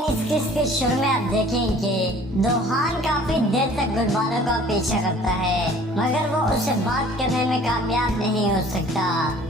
नाज़रीन, इस किस्त के शुरू में आप देखें कि दोहान काफी देर तक गुलबानो का पीछा करता है मगर वो उससे बात करने में कामयाब नहीं हो सकता।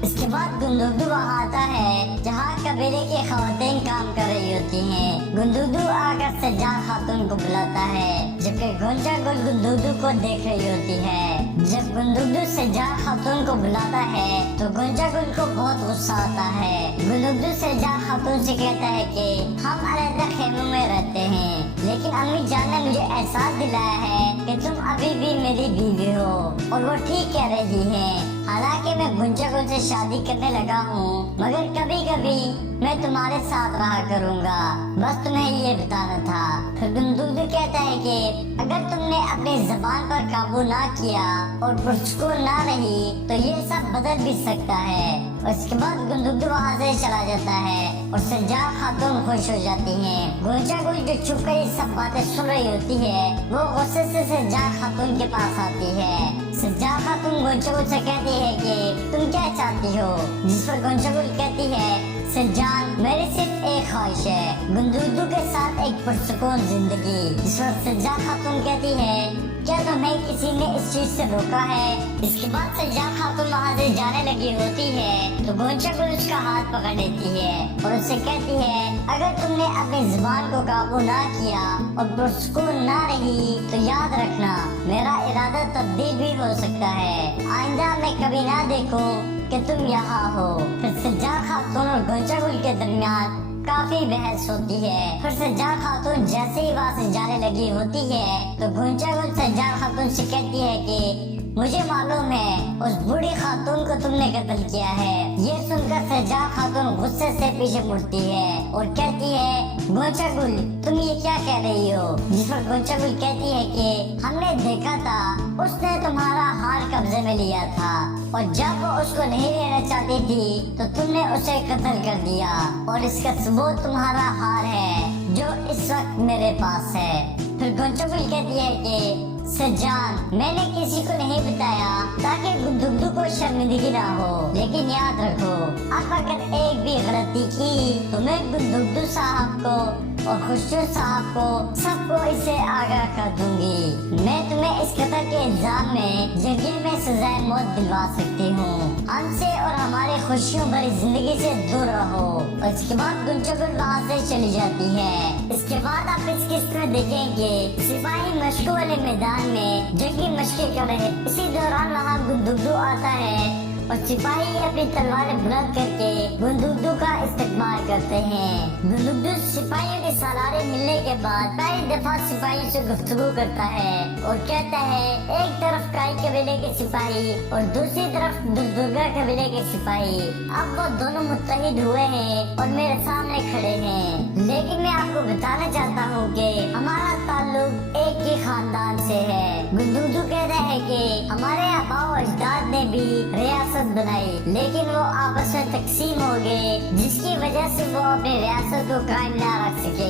इसके बाद गुंदुदू वहाँ आता है जहाँ कबीले की खवातीन काम कर रही होती हैं। गुंदुदू आकर सज्जाद खातून को बुलाता है जबकि गुंजा गुल गुंदुदू को देख रही होती है। जब गुंदुदू सज्जाद खातून को बुलाता है तो गुंजा गुल को बहुत गुस्सा आता है। गुंदुदू सज्जाद खातून से कहता है कि हम अलग खेमों में रहते हैं लेकिन अम्मी जान ने मुझे एहसास दिलाया है कि तुम अभी भी मेरी बीवी हो और वो ठीक कह रही है। हालांकि मैं गुंजा गुल से शादी करने लगा हूँ मगर कभी कभी मैं तुम्हारे साथ रहा करूँगा, बस तुम्हें ये बताना था। फिर गुंदुदू कहता है कि अगर तुमने अपनी जबान पर काबू ना किया और पुरस्कून ना रही तो ये सब बदल भी सकता है। उसके बाद गुंदुदू वहाँ से चला जाता है और सज्जाद खातून खुश हो जाती है। गुंजा गुल जो छुप कर ये सब बातें सुन रही होती है वो गुस्से से सज्जाद खातून के पास आती है। सज्जाद खातून गुंजा गुल से कहती है कि तुम क्या चाहती हो, जिस पर गुंजा गुल कहती है सज्जाद मेरी सिर्फ एक ख्वाहिश है, गुंदुदू के साथ एक पुरसुकून जिंदगी। जिस पर सज्जाद खातून कहती है क्या तुम्हें किसी ने इस चीज से रोका है। इसके बाद सज्जाद खातून वहाँ से जाने लगी होती है तो गुंजा गुल उसका हाथ पकड़ लेती है और उससे कहती है अगर तुमने अपनी जुबान को काबू ना किया और पुरसुकून ना रही तो याद रखना मेरा इरादा तब्दील भी हो सकता है। आइंदा मैं कभी ना देखूं कि तुम यहाँ हो। फिर सज्जाद खातून और गुंजा गुल के दरमियान काफी बहस होती है। फिर सज्जाद खातून जैसे ही वहाँ से जाने लगी होती है तो गुंजा गुल सज्जाद खातून से कहती है कि मुझे मालूम है उस बूढ़ी खातून को तुमने कत्ल किया है। ये सुनकर सज्जाद खातून गुस्से से पीछे मुड़ती है और कहती है गुंजा गुल तुम ये क्या कह रही हो। जिस पर गुंजा गुल कहती है कि हमने देखा था उसने तुम्हारा हार कब्जे में लिया था और जब वो उसको नहीं लेना चाहती थी तो तुमने उसे कत्ल कर दिया और इसका सबूत तुम्हारा हार है जो इस वक्त मेरे पास है। फिर गुंजा गुल कहती है कि सज्जाद मैंने किसी को नहीं बताया ताकि गुंदुदू को शर्मिंदगी ना हो, लेकिन याद रखो अब अगर एक भी गलती की तो मैं गुंदुदू साहब को और खुशरू साहब को सबको इससे आगाह कर दूंगी। मैं तुम्हें इस कत्ल के इल्जाम में जंजीर में सजाए मौत दिलवा सकती हूँ। हमसे और हमारे खुशियों भरी जिंदगी से दूर रहो। और इसके बाद गुंजा गुल वहाँ से चली जाती है। इसके बाद आप इस किस्त में देखेंगे सिपाही मशकों वाले मैदान में जंगी मशकें कर रहे। इसी दौरान वहाँ गुंदुदू आता है और सिपाही अपनी तलवारें बुलंद करके गुंदुदू का इस्तेमाल करते हैं। गुंदुदू सिपाहियों के सलारे मिलने के बाद पहली दफा सिपाही से गुफ्तगू करता है और कहता है एक तरफ काई कबीले के सिपाही और दूसरी तरफ दुर्गा कबीले के सिपाही अब वो दोनों मुत्तहिद हुए हैं और मेरे सामने खड़े हैं। लेकिन मैं आपको बताना चाहता हूँ कि हमारा ताल्लुक एक ही खानदान से है। गुंदुदू कहता है कि हमारे आबा और अजदाद ने भी रियासत बनाई लेकिन वो आपस में तकसीम हो गए जिसकी वजह से वो अपनी रियासत को कायम ना रख सके।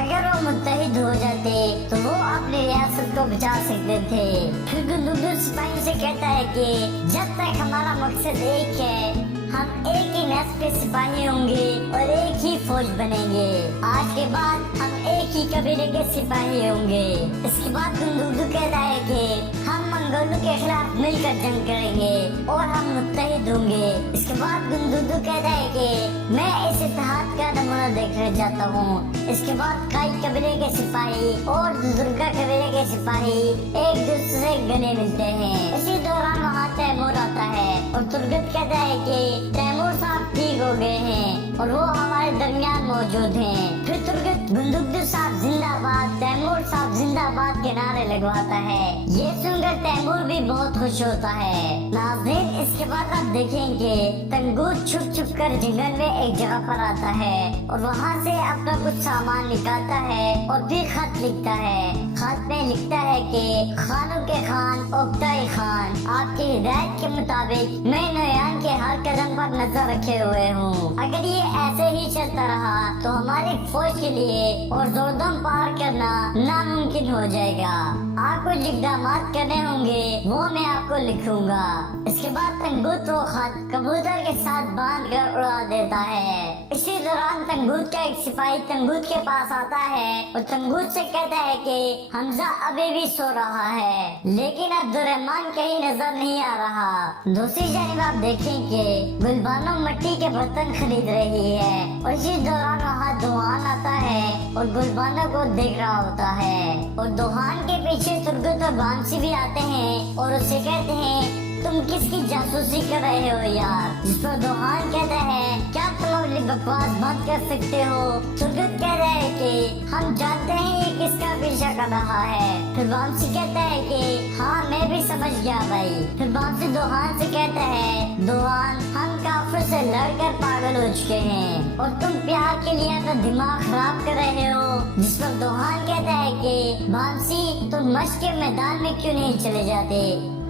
अगर वो मुत्तहिद हो जाते तो वो अपनी रियासत को बचा सकते थे। फिर गुंदुदू सिपाही से कहता है कि जब तक हमारा मकसद एक है हम एक ही नस्ल के सिपाही होंगे और एक ही फौज बनेंगे। आज के बाद हम एक ही कबीले के सिपाही होंगे। इसके बाद गुंदुदू कहता है कि हम मंगोलों के खिलाफ मिलकर जंग करेंगे और हम मुत्तहिद होंगे। इसके बाद गुंदुदू कहता है कि मैं इस इत्तेहाद का नमूना देखने जाता हूँ। इसके बाद काई कबीले के सिपाही और दुर्गा कबीले के सिपाही एक दूसरे से गले मिलते हैं। इसी दौरान वहाँ तैमूर आता है और तुर्गत कहता है कि तैमूर साहब ठीक हो गए हैं और वो हमारे दरमियान मौजूद हैं। फिर तुर्गत गुंदुदू साहब जिंदाबाद, तैमूर साहब जिंदाबाद के नारे लगवाता है। ये सुनकर तैमूर भी बहुत खुश होता है। नाज़रीन, इसके बाद आप देखेंगे तंगूर छुप छुप कर जंगल में एक जगह पर आता है और वहाँ से अपना कुछ सामान निकालता है और फिर खत लिखता है। खत में लिखता है कि खानों के खान ओक्ताई खान आपकी हिदायत के मुताबिक मैं नयान के हर कदम पर नजर रखे हुए हूँ। अगर ये ऐसे ही चलता रहा तो हमारी फौज के लिए और जोरदम पार करना नामुमकिन हो जाएगा। आपको जो इक़दामात करने होंगे वो मैं आपको लिखूंगा। इसके बाद तंगूत वो खत कबूतर के साथ बांध कर उड़ा देता है। इसी दौरान तंगूत का एक सिपाही तंगूत के पास आता है और तंगूत से कहता है कि हमजा अभी भी सो रहा है, लेकिन अब्दुर्रहमान कहीं नजर नहीं आ रहा। दूसरी जानिब आप देखें कि गुलबानो मिट्टी के बर्तन खरीद रही है और इसी दौरान वहाँ दुहान आता है और गुलबानो को देख रहा होता है और दुहान के पीछे तुर्गत और बांसी भी आते हैं और उससे कहते हैं तुम किसकी जासूसी कर रहे हो यार। जिस पर दुहान कहता है क्या तुम अपनी बकवास बंद कर सकते हो। तुर्गत कह रहा है कि हम जानते हैं ये किसका पीछा कर रहा है। फिर बांसी कहता है कि हाँ मैं भी समझ गया भाई। फिर बांसी दुहान से कहता है दुहान हम काफिर से लड़कर पागल हो चुके हैं और तुम प्यार के लिए अपना दिमाग खराब कर रहे हो। जिस पर दुहान कहता है कि बांसी तुम मश्क के मैदान में क्यों नहीं चले जाते,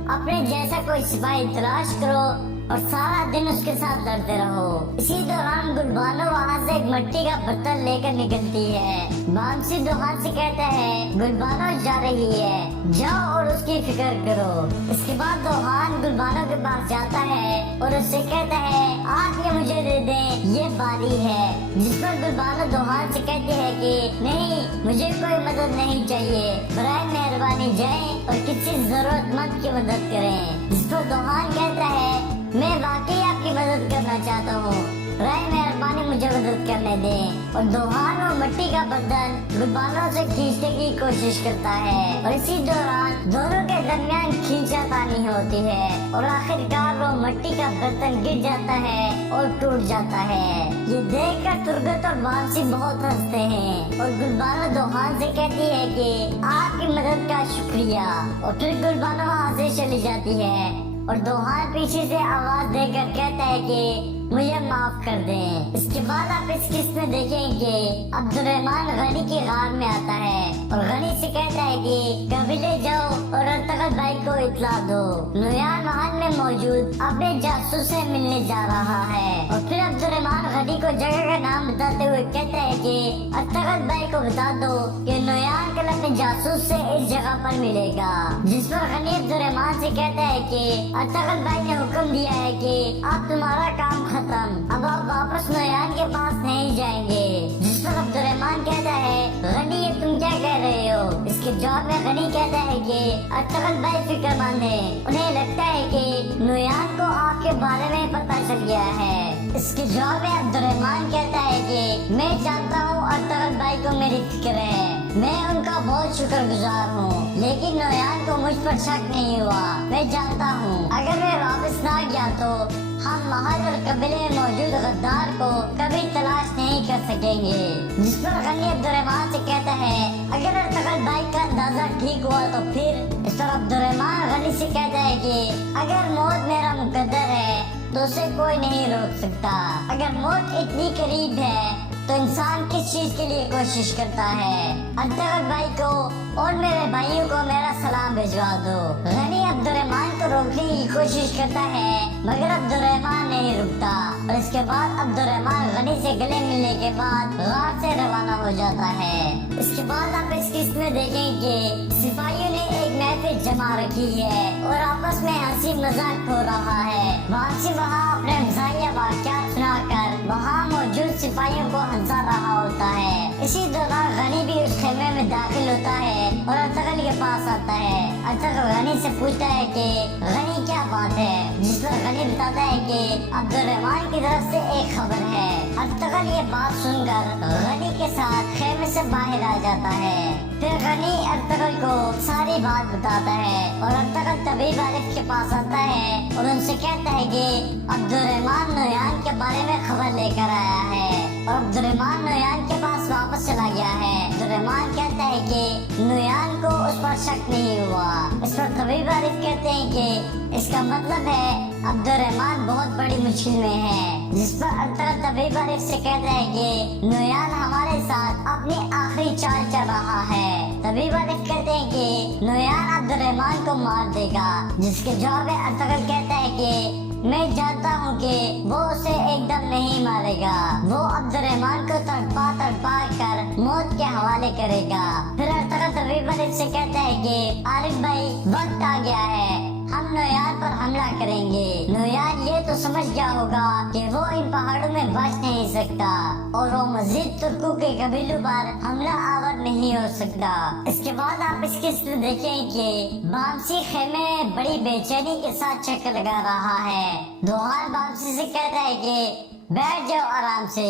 अपने जैसा कोई सिपाही तलाश करो और सारा दिन उसके साथ लड़ते रहो। इसी दौरान गुलबानो वहाँ से एक मिट्टी का बर्तन लेकर निकलती है। बांसी दुहान से कहता है गुलबानो जा रही है, जाओ और उसकी फिक्र करो। इसके बाद दुहान गुलबानो के पास जाता है और उससे कहता है आप ये मुझे दे दें, ये बारी है। जिस पर गुलबानो दुहान से कहती है कि नहीं मुझे कोई मदद नहीं चाहिए, बराए मेहरबानी जाएं और किसी जरूरतमंद की मदद करें। जिस पर दुहान कहता है मैं वाकई आपकी मदद करना चाहता हूँ, राय मेहरबानी मुझे मदद करने दें। और दुहान और मिट्टी का बर्तन गुलबानो से खींचने की कोशिश करता है और इसी दौरान दोनों के दरमियान खींचातानी होती है और आखिरकार वो मिट्टी का बर्तन गिर जाता है और टूट जाता है। ये देखकर तुर्गत और बांसी बहुत हंसते हैं और गुलबानो दुहान से कहती है कि आपकी मदद का शुक्रिया। और फिर गुलबानो वहाँ से चली जाती है और दुहान पीछे से आवाज देकर कहता है कि मुझे माफ कर दें। इसके बाद आप इस किस्त में देखेंगे अब्दुर्रहमान गनी की गार में आता है और गनी से कहता है कि कबीले जाओ और अर्तगल भाई को इतला दो, नुयान महल में मौजूद अपने जासूस से मिलने जा रहा है। और फिर अब्दुर्रहमान गनी को जगह का नाम बताते हुए कहता है कि अर्तगल भाई को बता दो कि नुयान कल अपने जासूस से इस जगह पर मिलेगा। जिस पर गनी अब्दुर्रहमान से कहता है कि अर्तगल भाई ने हुक्म दिया है कि आप तुम्हारा काम खत्म, अब आप वापस नुयान के पास नहीं जाएंगे। जिस पर अब्दुर्रहमान कहता है गनी ये तुम क्या कह रहे हो। इसके जवाब में गनी कहता है कि अर्तगल भाई फिक्रमंद है, उन्हें लगता है कि नुयान को आपके बारे में पता चल गया है। इसके जवाब में अब्दुर्रहमान कहता है कि मैं जानता हूँ अर्तगल भाई को मेरी फिक्र है, मैं उनका बहुत शुक्रगुजार हूँ, लेकिन नुयान को मुझ पर शक नहीं हुआ। मैं जानता हूँ अगर मैं वापस ना गया तो हम महल और कबीले में मौजूद गद्दार को कभी तलाश नहीं कर सकेंगे। जिस पर गनी अब्दुर्रहमान से कहता है अगर अर्तगल भाई का अंदाजा ठीक हुआ तो फिर। इस पर अब्दुर्रहमान गनी से कहता है कि अगर मौत मेरा मुकद्दर है तो उसे कोई नहीं रोक सकता। अगर मौत इतनी करीब है तो इंसान किस चीज के लिए कोशिश करता है। अर्तगल भाई को और मेरे भाइयों को मेरा सलाम भिजवा दो। गनी अब्दुर्रहमान को रोकने की कोशिश करता है मगर अब्दुर्रहमान नहीं रुकता और इसके बाद अब्दुर्रहमान गनी से गले मिलने के बाद गार से रवाना हो जाता है। इसके बाद आप इस किस्त में देखेंगे सिपाहियों ने एक महफिल जमा रखी है और आपस में हंसी मजाक हो रहा है। बांसी वहाँ अपने मज़ाहिया वाक़यात सुनाकर वहाँ मौजूद सिपाहियों को हंसा रहा होता है। इसी दौरान गनी भी उस खेमे में दाखिल होता है और अर्तगल के पास आता है। अर्तगल गनी से पूछता है कि गनी क्या बात है। जिस पर गनी बताता है कि अब्दुर्रहमान की तरफ से एक खबर है। अर्तगल ये बात सुनकर गनी के साथ खेमे से बाहर आ जाता है। फिर गनी अर्तगल को सारी बात बताता है और अर्तगल तबीब आरिफ के पास आता है और उनसे कहता है कि अब्दुर्रहमान नुयान के बारे में खबर लेकर आया है और अब्दुर्रहमान नुयान के पास वापस चला गया है। अब्दुर्रहमान कहता है कि नुयान को उस पर शक नहीं हुआ। इस पर तबीब आरिफ कहते हैं कि इसका मतलब है अब्दुर्रहमान बहुत बड़ी मुश्किल में है। जिस पर अर्तगल तबीब आरिफ से कहता है कि नुयान हमारे साथ अपनी आखिरी चाल चल रहा है। तबीब आरिफ कहते हैं कि नुयान अब्दुर्रहमान को मार देगा। जिसके जवाब में अर्तगल कहता है कि मैं जानता हूँ कि वो उसे एकदम नहीं मारेगा। वो अब्दुर्रहमान को तड़पा तड़पा कर मौत के हवाले करेगा। फिर अर्तगल तकरीबन इससे कहता है कि आरिफ भाई वक्त आ गया है, हम नोयार पर हमला करेंगे। नोयार ये तो समझ गया होगा कि वो इन पहाड़ों में बच नहीं सकता और वो मजीद तुर्कों के कबीलों पर हमला आवर नहीं हो सकता। इसके बाद आप इस किस्त में देखें कि बामसी खेमे में बड़ी बेचैनी के साथ चक्कर लगा रहा है। दोहान बामसी से कहता है कि बैठ जाओ आराम से,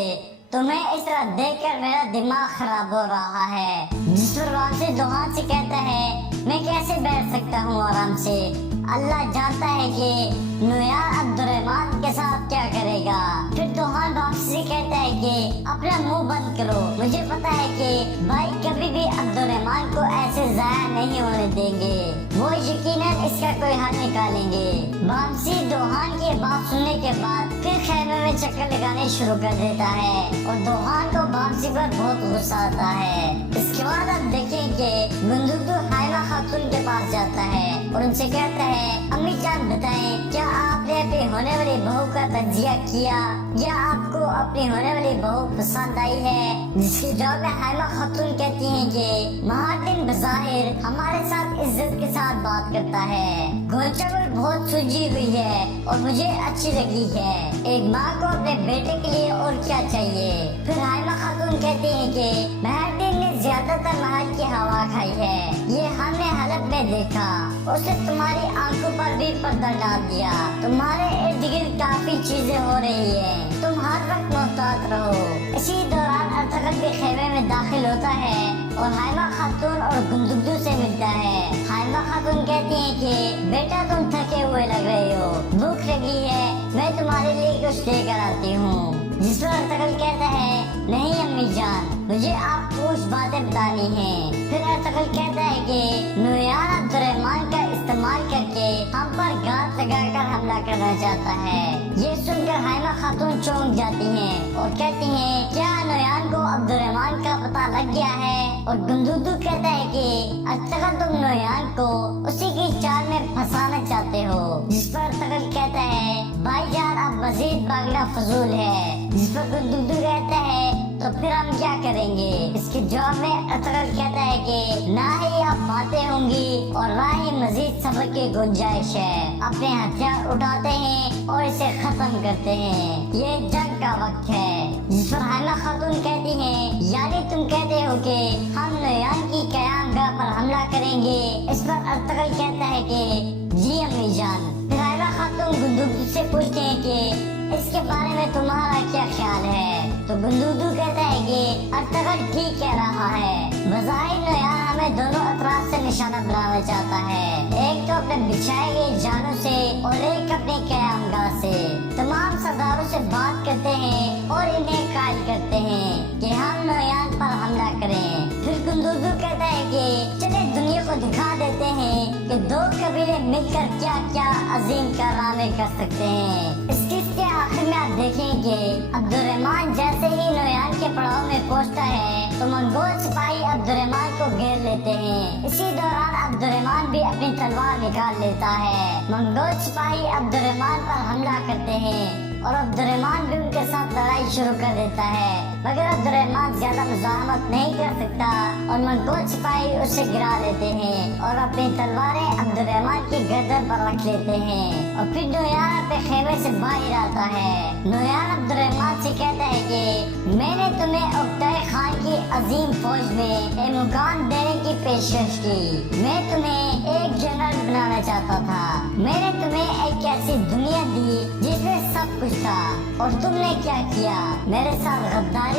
तुम्हें इस तरह देखकर मेरा दिमाग खराब हो रहा है। जिस पर बामसी दोहान से कहता है मैं कैसे बैठ सकता हूँ आराम से, अल्लाह जानता है कि नोयार अब्दुर्रहमान के साथ क्या करेगा। फिर दोहान बामसी से कहता है कि अपना मुंह बंद करो, मुझे पता है कि भाई कभी भी अब्दुर्रहमान को ऐसे जाया नहीं होने देंगे, वो यकीनन इसका कोई हल निकालेंगे। बामसी दोहान की बात सुनने के बाद फिर खेमे में चक्कर लगाने शुरू कर देता है और दोहान को बामसी पर बहुत गुस्सा आता है। इसके बाद आप देखें कि गुंदुगदू हाइमा खातून के पास जाता है और उनसे कहता है अम्मी जान बताएं, क्या आपने अपनी होने वाली बहू का तजिया किया या आपको अपनी होने वाली बहू पसंद आई है। जिसके जवाब में हाइमा खातून कहती हैं कि महादिन बज़ाहिर हमारे साथ इज्जत के साथ बात करता है, गोलचगुल बहुत सूझी हुई है और मुझे अच्छी लगी है। एक माँ को अपने बेटे के लिए और क्या चाहिए। फिर हाइमा खातून कहती हैं कि महादिन ने ज्यादातर महल की हवा खाई है, ये हमने हलब में देखा, उसने तुम्हारी आंखों पर भी पर्दा डाल दिया, तुम्हारे इर्द गिर्द काफी चीजें हो रही है, तुम हर वक्त मोहतात रहो। इसी दौरान अर्तगल भी खेमे में दाखिल होता है और हाइमा खातून और गुंदुगदू से मिलता है। हाइमा खातून कहती हैं कि बेटा तुम थके हुए लग रहे हो, भूख लगी है, मैं तुम्हारे लिए कुछ लेकर आती हूँ। जिस पर अर्तगल कहता है नहीं अम्मी जान, मुझे आपको कुछ बातें बतानी हैं। फिर अर्तगल कहता है कि नोयार अब्दुर्रहमान का इस्तेमाल करके हम पर घात लगाकर हमला करना चाहता है। ये सुनकर हाइमा खातून चौंक जाती हैं और कहती हैं क्या नोयार को अब्दुर्रहमान का पता लग गया है। और गुंदुगदू कहता है कि अर्तगल तुम नोयार को उसी की चाल में फंसाना चाहते हो। जिस पर अर्तगल कहता है भाईजान अब मजीद भागना फजूल है। जिस पर गुंदुगदू कहता है तो फिर हम क्या करेंगे। इसके जवाब में अर्तगल कहता है कि ना ही अब बातें होंगी और ना ही मजीद सब्र की गुंजाइश है। अपने हथियार उठाते हैं और इसे खत्म करते हैं, ये जंग का वक्त है। जिस पर हाइमा खातून कहती हैं यानी तुम कहते हो कि हम नोयार की क़यामगाह पर हमला करेंगे। इस पर अर्तगल कहता है कि जी अम्मी जान। फिर हाइमा खातून गुंदुगदू से पूछते हैं कि इसके बारे में तुम्हारा क्या ख्याल है। तो गुंदुगदू कहता है कि अर्तगल ठीक कह रहा है, बज़ाहिर नोयार हमें दोनों अतराफ से निशाना बनाना चाहता है, एक तो अपने बिछाए गए जानों से और एक अपनी क़यामगाह से। तमाम सरदारों से बात करते हैं और इन्हें कायल करते हैं कि हम नोयार पर हमला करें। फिर गुंदुगदू कहता है कि चले दुनिया को दिखा देते हैं कि दो कबीले मिलकर क्या क्या अजीम कारनामे कर सकते हैं। इस किस्से आखिर में आप देखेंगे अब्दुर्रहमान जैसे ही नोयार के पड़ाव में पहुंचता है तो मंगोल सिपाही अब्दुर्रहमान को घेर लेते हैं। इसी दौरान अब्दुर्रहमान भी अपनी तलवार निकाल लेता है। मंगोल सिपाही अब्दुर्रहमान पर हमला करते हैं और अब्दुर्रहमान भी उनके साथ लड़ाई शुरू कर देता है, मगर अब्दुर्रहमान ज्यादा मुजाहमत नहीं कर सकता और मंगोल सिपाही उसे गिरा देते हैं और अपनी तलवारें अब्दुर्रहमान की गर्दन पर रख लेते हैं। और फिर नोयार अपने खेमे से बाहर आता है। नोयार अब्दुर्रहमान से कहता है कि मैंने तुम्हें उकताए खान की अजीम फौज में एक मुकाम देने की पेशकश की, मैं तुम्हें एक जनरल बनाना चाहता था, मैंने तुम्हें एक ऐसी दुनिया दी जिसमें सब कुछ था और तुमने क्या किया, मेरे साथ गद्दारी।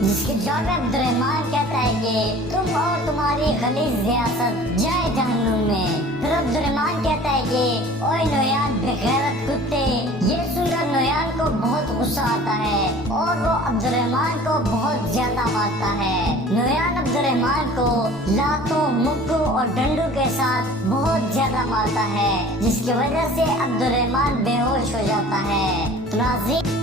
जिसके जवाब में अब्दुर्रहमान कहता है कि तुम और तुम्हारी गलीज रियासत जाए जहन्नुम में। फिर अब्दुर्रहमान कहता है कि ओए नोयार बेगैरत कुत्ते। ये सुनकर नोयार को बहुत गुस्सा आता है और वो अब्दुर्रहमान को बहुत ज्यादा मारता है। नोयार अब्दुर्रहमान को लातों, मुक्कों और डंडों के साथ बहुत ज्यादा मारता है, जिसकी वजह से अब्दुर्रहमान बेहोश हो जाता है। तो नाज़रीन